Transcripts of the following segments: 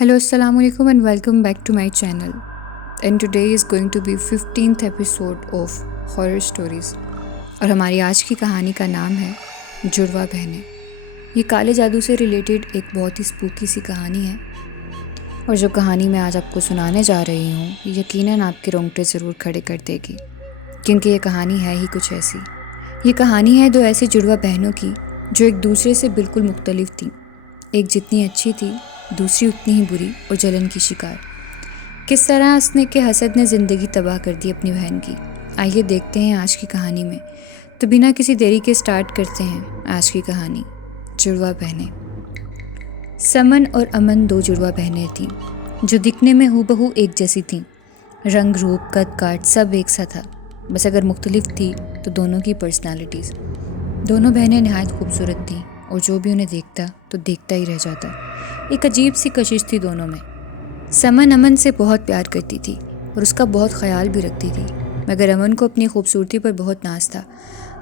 Hello, Assalamu alaikum and welcome back to my channel. And today is going to be 15th episode of Horror Stories. اور ہماری آج کی کہانی کا نام ہے جڑواں بہنیں. یہ کالے جادو سے ریلیٹڈ ایک بہت ہی اسپوکی سی کہانی ہے، اور جو کہانی میں آج آپ کو سنانے جا رہی ہوں یہ یقیناً آپ کے رونگٹے ضرور کھڑے کر دے گی، کیونکہ یہ کہانی ہے ہی کچھ ایسی. یہ کہانی ہے دو ایسی جڑواں بہنوں کی جو ایک دوسرے سے بالکل مختلف تھیں. ایک جتنی اچھی تھی دوسری اتنی ہی بری اور جلن کی شکار. کس طرح اس نے کہ حسد نے زندگی تباہ کر دی اپنی بہن کی، آئیے دیکھتے ہیں آج کی کہانی میں. تو بنا کسی دیری کے سٹارٹ کرتے ہیں آج کی کہانی جڑواں بہنیں. سمن اور امن دو جڑواں بہنیں تھیں جو دکھنے میں ہو بہو ایک جیسی تھیں. رنگ روپ قد کاٹ سب ایک سا تھا، بس اگر مختلف تھی تو دونوں کی پرسنالٹیز. دونوں بہنیں نہایت خوبصورت تھیں اور جو بھی انہیں دیکھتا تو دیکھتا ہی رہ جاتا. ایک عجیب سی کشش تھی دونوں میں. سمن امن سے بہت پیار کرتی تھی اور اس کا بہت خیال بھی رکھتی تھی، مگر امن کو اپنی خوبصورتی پر بہت ناز تھا.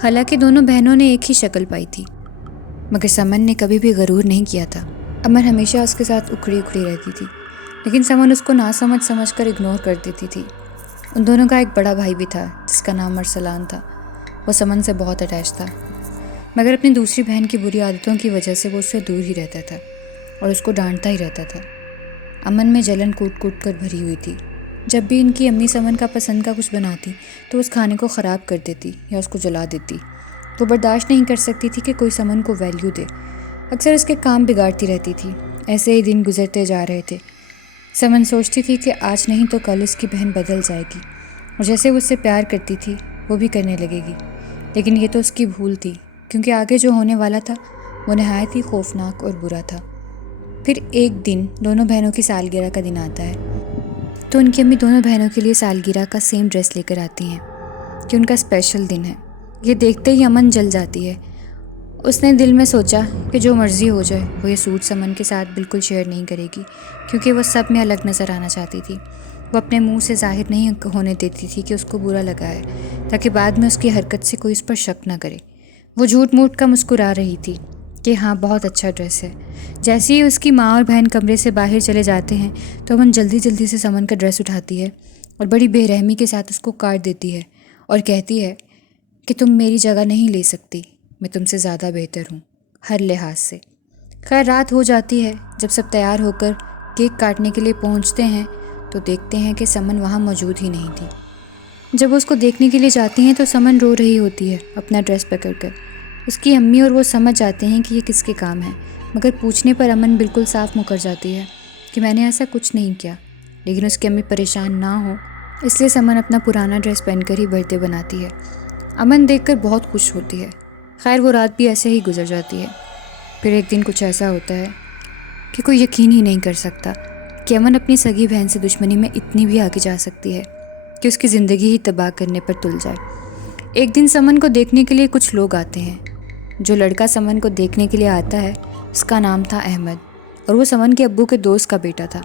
حالانکہ دونوں بہنوں نے ایک ہی شکل پائی تھی، مگر سمن نے کبھی بھی غرور نہیں کیا تھا. امن ہمیشہ اس کے ساتھ اکھڑی اکھڑی رہتی تھی، لیکن سمن اس کو ناسمجھ سمجھ کر اگنور کر دیتی تھی. ان دونوں کا ایک بڑا بھائی بھی تھا جس کا نام ارسلان تھا. وہ سمن سے بہت اٹیچ تھا، مگر اپنی دوسری بہن کی بری عادتوں کی وجہ سے وہ اس سے دور ہی رہتا تھا اور اس کو ڈانٹتا ہی رہتا تھا. امن میں جلن کوٹ کوٹ کر بھری ہوئی تھی. جب بھی ان کی امی سمن کا پسند کا کچھ بناتی تو اس کھانے کو خراب کر دیتی یا اس کو جلا دیتی. وہ برداشت نہیں کر سکتی تھی کہ کوئی سمن کو ویلیو دے. اکثر اس کے کام بگاڑتی رہتی تھی. ایسے ہی دن گزرتے جا رہے تھے. سمن سوچتی تھی کہ آج نہیں تو کل اس کی بہن بدل جائے گی اور جیسے وہ اس سے پیار کرتی تھی وہ بھی کرنے لگے گی. لیکن یہ تو اس کی بھول تھی، کیونکہ آگے جو ہونے والا تھا وہ نہایت ہی خوفناک اور برا تھا. پھر ایک دن دونوں بہنوں کی سالگرہ کا دن آتا ہے تو ان کی امی دونوں بہنوں کے لیے سالگرہ کا سیم ڈریس لے کر آتی ہیں کہ ان کا اسپیشل دن ہے. یہ دیکھتے ہی امن جل جاتی ہے. اس نے دل میں سوچا کہ جو مرضی ہو جائے وہ یہ سوٹ سمن کے ساتھ بالکل شیئر نہیں کرے گی، کیونکہ وہ سب میں الگ نظر آنا چاہتی تھی. وہ اپنے منہ سے ظاہر نہیں ہونے دیتی تھی کہ اس کو برا لگا ہے، تاکہ بعد میں اس کی حرکت سے کوئی اس پر شک نہ کرے. وہ جھوٹ موٹ کا مسکرا رہی تھی کہ ہاں بہت اچھا ڈریس ہے. جیسے ہی اس کی ماں اور بہن کمرے سے باہر چلے جاتے ہیں تو امن جلدی جلدی سے سمن کا ڈریس اٹھاتی ہے اور بڑی بے رحمی کے ساتھ اس کو کاٹ دیتی ہے اور کہتی ہے کہ تم میری جگہ نہیں لے سکتی، میں تم سے زیادہ بہتر ہوں ہر لحاظ سے. خیر رات ہو جاتی ہے. جب سب تیار ہو کر کیک کاٹنے کے لیے پہنچتے ہیں تو دیکھتے ہیں کہ سمن وہاں موجود ہی نہیں تھی. جب وہ اس کو دیکھنے کے لیے جاتی ہیں تو سمن رو رہی ہوتی ہے اپنا ڈریس پکڑ کر. اس کی امی اور وہ سمجھ جاتے ہیں کہ یہ کس کے کام ہے، مگر پوچھنے پر امن بالکل صاف مکر جاتی ہے کہ میں نے ایسا کچھ نہیں کیا. لیکن اس کی امی پریشان نہ ہو اس لیے سمن اپنا پرانا ڈریس پہن کر ہی برتھڈے بناتی ہے. امن دیکھ کر بہت خوش ہوتی ہے. خیر وہ رات بھی ایسے ہی گزر جاتی ہے. پھر ایک دن کچھ ایسا ہوتا ہے کہ کوئی یقین ہی نہیں کر سکتا کہ امن اپنی سگی بہن سے دشمنی میں اتنی بھی آگے جا سکتی ہے کہ اس کی زندگی ہی تباہ کرنے پر تل جائے. ایک دن سمن کو دیکھنے کے لیے کچھ لوگ آتے ہیں. جو لڑکا سمن کو دیکھنے کے لیے آتا ہے اس کا نام تھا احمد، اور وہ سمن کے ابو کے دوست کا بیٹا تھا.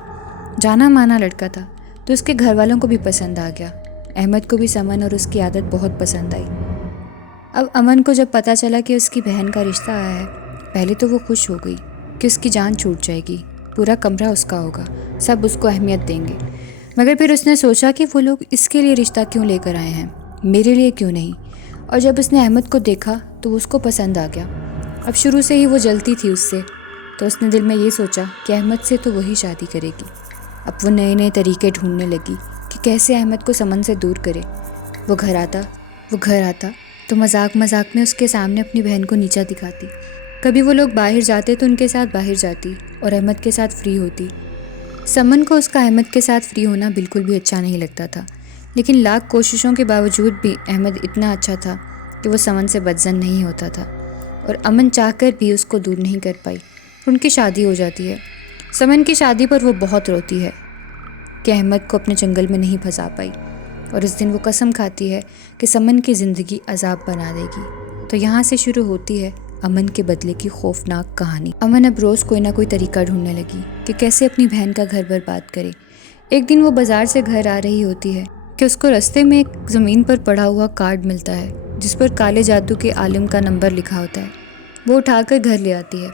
جانا مانا لڑکا تھا تو اس کے گھر والوں کو بھی پسند آ گیا. احمد کو بھی سمن اور اس کی عادت بہت پسند آئی. اب امن کو جب پتہ چلا کہ اس کی بہن کا رشتہ آیا ہے، پہلے تو وہ خوش ہو گئی کہ اس کی جان چھوٹ جائے گی، پورا کمرہ اس کا ہوگا، سب اس کو اہمیت دیں گے. مگر پھر اس نے سوچا کہ وہ لوگ اس کے لیے رشتہ کیوں لے کر آئے ہیں، میرے لیے کیوں نہیں. اور جب اس نے احمد کو دیکھا تو اس کو پسند آ گیا. اب شروع سے ہی وہ جلتی تھی اس سے، تو اس نے دل میں یہ سوچا کہ احمد سے تو وہی شادی کرے گی. اب وہ نئے نئے طریقے ڈھونڈنے لگی کہ کیسے احمد کو سمن سے دور کرے. وہ گھر آتا تو مذاق مذاق میں اس کے سامنے اپنی بہن کو نیچا دکھاتی. کبھی وہ لوگ باہر جاتے تو ان کے ساتھ باہر جاتی اور احمد کے ساتھ فری ہوتی. سمن کو اس کا احمد کے ساتھ فری ہونا بالکل بھی اچھا نہیں لگتا تھا، لیکن لاکھ کوششوں کے باوجود بھی احمد اتنا اچھا تھا کہ وہ سمن سے بدظن نہیں ہوتا تھا، اور امن چاہ کر بھی اس کو دور نہیں کر پائی. ان کی شادی ہو جاتی ہے. سمن کی شادی پر وہ بہت روتی ہے کہ احمد کو اپنے چنگل میں نہیں پھنسا پائی، اور اس دن وہ قسم کھاتی ہے کہ سمن کی زندگی عذاب بنا دے گی. تو یہاں سے شروع ہوتی ہے امن کے بدلے کی خوفناک کہانی. امن اب روز کوئی نہ کوئی طریقہ ڈھونڈنے لگی کہ کیسے اپنی بہن کا گھر برباد کرے. ایک دن وہ بازار سے گھر آ رہی ہوتی ہے کہ اس کو رستے میں ایک زمین پر پڑا ہوا کارڈ ملتا ہے جس پر کالے جادو کے عالم کا نمبر لکھا ہوتا ہے. وہ اٹھا کر گھر لے آتی ہے.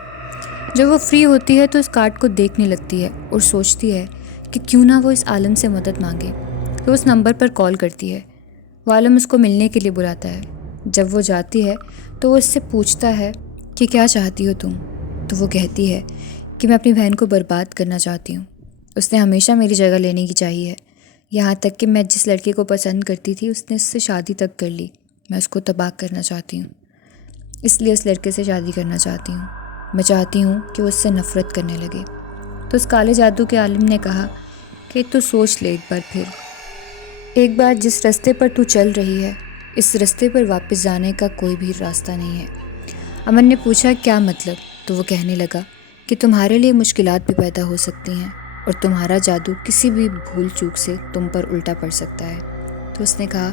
جب وہ فری ہوتی ہے تو اس کارڈ کو دیکھنے لگتی ہے اور سوچتی ہے کہ کیوں نہ وہ اس عالم سے مدد مانگے۔ وہ اس نمبر پر کال کرتی ہے۔ وہ عالم اس کو ملنے کے لیے بلاتا ہے۔ جب وہ جاتی ہے تو وہ اس سے پوچھتا ہے کہ کیا چاہتی ہو تم؟ تو وہ کہتی ہے کہ میں اپنی بہن کو برباد کرنا چاہتی ہوں۔ اس نے ہمیشہ میری جگہ لینے کی چاہی ہے، یہاں تک کہ میں جس لڑکے کو پسند کرتی تھی اس نے اس سے شادی تک کر لی۔ میں اس کو تباہ کرنا چاہتی ہوں، اس لیے اس لڑکے سے شادی کرنا چاہتی ہوں۔ میں چاہتی ہوں کہ وہ اس سے نفرت کرنے لگے۔ تو اس کالے جادو کے عالم نے کہا کہ تو سوچ لے ایک بار پھر، ایک بار جس راستے پر تو چل رہی ہے اس راستے پر واپس جانے کا کوئی بھی راستہ نہیں ہے۔ امن نے پوچھا کیا مطلب؟ تو وہ کہنے لگا کہ تمہارے لیے مشکلات بھی پیدا ہو سکتی ہیں اور تمہارا جادو کسی بھی بھول چوک سے تم پر الٹا پڑ سکتا ہے۔ تو اس نے کہا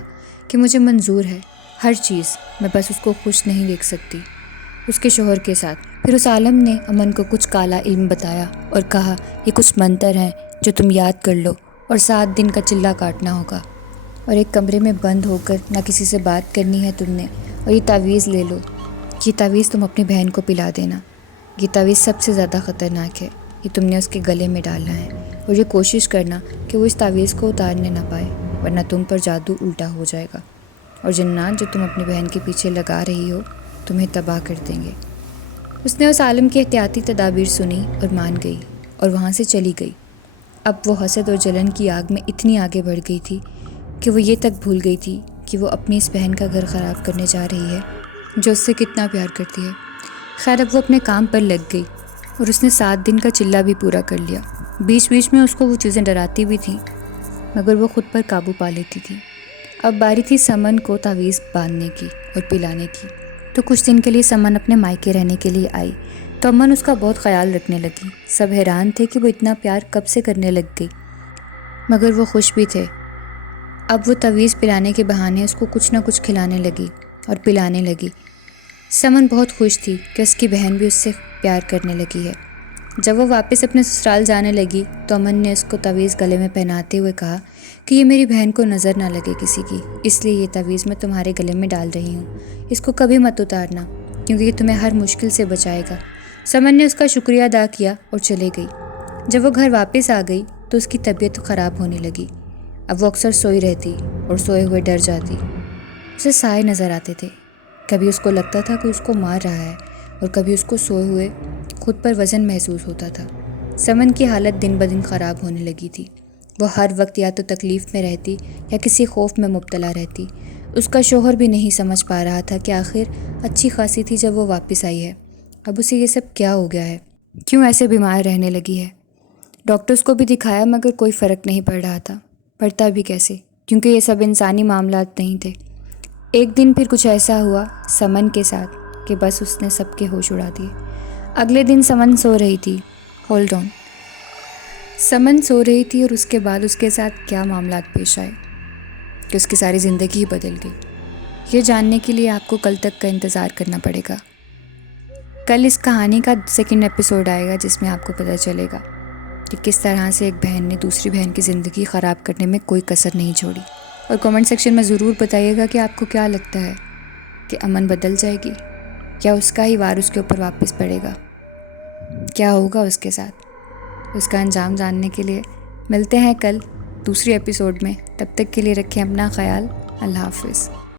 کہ مجھے منظور ہے ہر چیز، میں بس اس کو خوش نہیں دیکھ سکتی اس کے شوہر کے ساتھ۔ پھر اس عالم نے امن کو کچھ کالا علم بتایا اور کہا یہ کچھ منتر ہیں جو تم یاد کر لو اور 7 دن کا چلہ کاٹنا ہوگا اور ایک کمرے میں بند ہو کر نہ کسی سے بات کرنی ہے تم نے، اور یہ تعویذ لے لو۔ یہ تعویذ تم اپنی بہن کو پلا دینا۔ یہ تعویذ سب سے زیادہ خطرناک ہے، یہ تم نے اس کے گلے میں ڈالنا ہے اور یہ کوشش کرنا کہ وہ اس تعویذ کو اتارنے نہ پائے، ورنہ تم پر جادو الٹا ہو جائے گا اور جنات جو تم اپنی بہن کے پیچھے لگا رہی ہو تمہیں تباہ کر دیں گے۔ اس نے اس عالم کی احتیاطی تدابیر سنی اور مان گئی اور وہاں سے چلی گئی۔ اب وہ حسد اور جلن کی آگ میں اتنی آگے بڑھ گئی تھی کہ وہ یہ تک بھول گئی تھی کہ وہ اپنی اس بہن کا گھر خراب کرنے جا رہی ہے جو اس سے کتنا پیار کرتی ہے۔ خیر اب وہ اپنے کام پر لگ گئی اور اس نے 7 دن کا چلہ بھی پورا کر لیا۔ بیچ بیچ میں اس کو وہ چیزیں ڈراتی بھی تھیں مگر وہ خود پر قابو پا لیتی تھی۔ اب باری تھی سمن کو تعویذ باندھنے کی اور پلانے کی۔ تو کچھ دن کے لیے سمن اپنے مائکے رہنے کے لیے آئی تو امن اس کا بہت خیال رکھنے لگی۔ سب حیران تھے کہ وہ اتنا پیار کب سے کرنے لگ گئی، مگر وہ خوش بھی تھے۔ اب وہ تعویذ پلانے کے بہانے اس کو کچھ نہ کچھ کھلانے لگی اور پلانے لگی۔ سمن بہت خوش تھی کہ اس کی بہن بھی اس سے پیار کرنے لگی ہے۔ جب وہ واپس اپنے سسرال جانے لگی تو امن نے اس کو تعویذ گلے میں پہناتے ہوئے کہا کہ یہ میری بہن کو نظر نہ لگے کسی کی، اس لیے یہ تعویذ میں تمہارے گلے میں ڈال رہی ہوں۔ اس کو کبھی مت اتارنا کیونکہ یہ تمہیں ہر مشکل سے بچائے گا۔ سمن نے اس کا شکریہ ادا کیا اور چلے گئی۔ جب وہ گھر واپس آ گئی تو اس کی طبیعت خراب ہونے لگی۔ اب وہ اکثر سوئی رہتی اور سوئے ہوئے ڈر جاتی۔ اسے سائے نظر آتے تھے، کبھی اس کو لگتا تھا کہ اس کو مار رہا ہے اور کبھی اس کو سوئے ہوئے خود پر وزن محسوس ہوتا تھا۔ سمن کی حالت دن بدن خراب ہونے لگی تھی۔ وہ ہر وقت یا تو تکلیف میں رہتی یا کسی خوف میں مبتلا رہتی۔ اس کا شوہر بھی نہیں سمجھ پا رہا تھا کہ آخر اچھی خاصی تھی جب وہ واپس آئی ہے، اب اسے یہ سب کیا ہو گیا ہے، کیوں ایسے بیمار رہنے لگی ہے۔ ڈاکٹرز کو بھی دکھایا مگر کوئی فرق نہیں پڑ رہا تھا۔ پڑتا بھی کیسے، کیونکہ یہ سب انسانی معاملات نہیں تھے۔ ایک دن پھر کچھ ایسا ہوا سمن کے ساتھ کہ بس اس نے سب کے ہوش اڑا دیے۔ اگلے دن سمن سو رہی تھی، سمن سو رہی تھی اور اس کے بعد اس کے ساتھ کیا معاملات پیش آئے کہ اس کی ساری زندگی ہی بدل گئی، یہ جاننے کے لیے آپ کو کل تک کا انتظار کرنا پڑے گا۔ کل اس کہانی کا 2nd ایپیسوڈ آئے گا جس میں آپ کو پتہ چلے گا کہ کس طرح سے ایک بہن نے دوسری بہن کی زندگی خراب کرنے میں کوئی کسر نہیں چھوڑی۔ اور کمنٹ سیکشن میں ضرور بتائیے گا کہ آپ کو کیا لگتا ہے کہ امن بدل جائے گی یا اس کا ہی وار اس کے اوپر واپس پڑے گا، کیا ہوگا اس کے ساتھ۔ اس کا انجام جاننے کے لیے ملتے ہیں کل دوسری ایپیسوڈ میں۔ تب تک کے لیے رکھیں اپنا خیال۔ اللہ حافظ۔